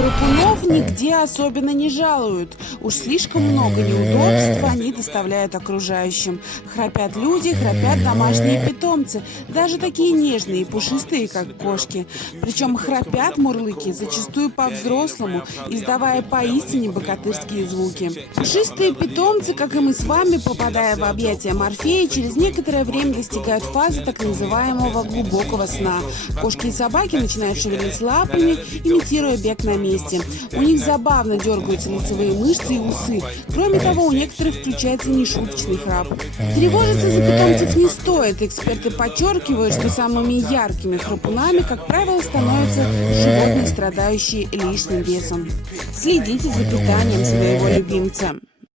Храпунов нигде особенно не жалуют. Уж слишком много неудобств они доставляют окружающим. Храпят люди, храпят домашние питомцы, даже такие нежные и пушистые, как кошки. Причем храпят мурлыки зачастую по-взрослому, издавая поистине богатырские звуки. Пушистые питомцы, как и мы с вами, попадая в объятия Морфея, через некоторое время достигают фазы так называемого глубокого сна. Кошки и собаки начинают шевелить лапами, имитируя бег на месте. У них забавно дергаются лицевые мышцы и усы. Кроме того, у некоторых включается нешуточный храп. Тревожиться за питомцев не стоит. Эксперты подчеркивают, что самыми яркими храпунами, как правило, становятся животные, страдающие лишним весом. Следите за питанием своего любимца.